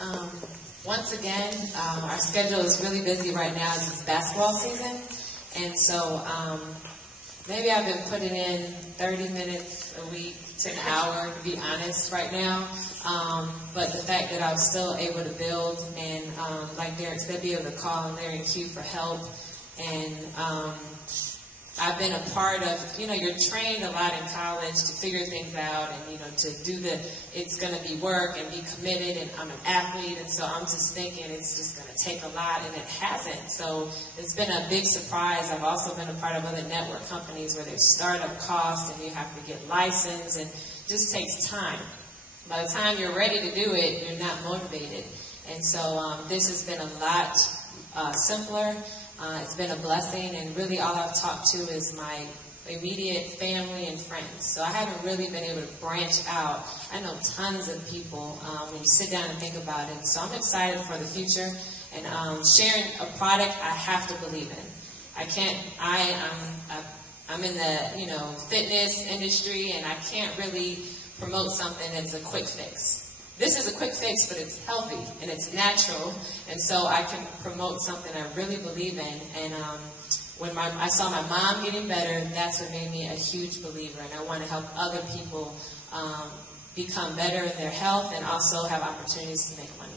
Um, Once again, our schedule is really busy right now as it's basketball season. And so maybe I've been putting in 30 minutes a week to an hour, to be honest, right now. But the fact that I was still able to build and, like Derek said, be able to call and they're in queue for help. And I've been a part of, you're trained a lot in college to figure things out and, to do it's going to be work and be committed, and I'm an athlete, and so I'm just thinking it's just going to take a lot, and it hasn't. So it's been a big surprise. I've also been a part of other network companies where there's startup costs and you have to get licensed, and it just takes time. By the time you're ready to do it, you're not motivated. And so this has been a lot simpler. It's been a blessing, and really all I've talked to is my immediate family and friends. So I haven't really been able to branch out. I know tons of people when you sit down and think about it. So I'm excited for the future, and sharing a product I have to believe in. I can't. I'm in the fitness industry, and I can't really promote something that's a quick fix. This is a quick fix, but it's healthy and it's natural, and so I can promote something I really believe in. And when I saw my mom getting better, that's what made me a huge believer, and I want to help other people become better in their health and also have opportunities to make money.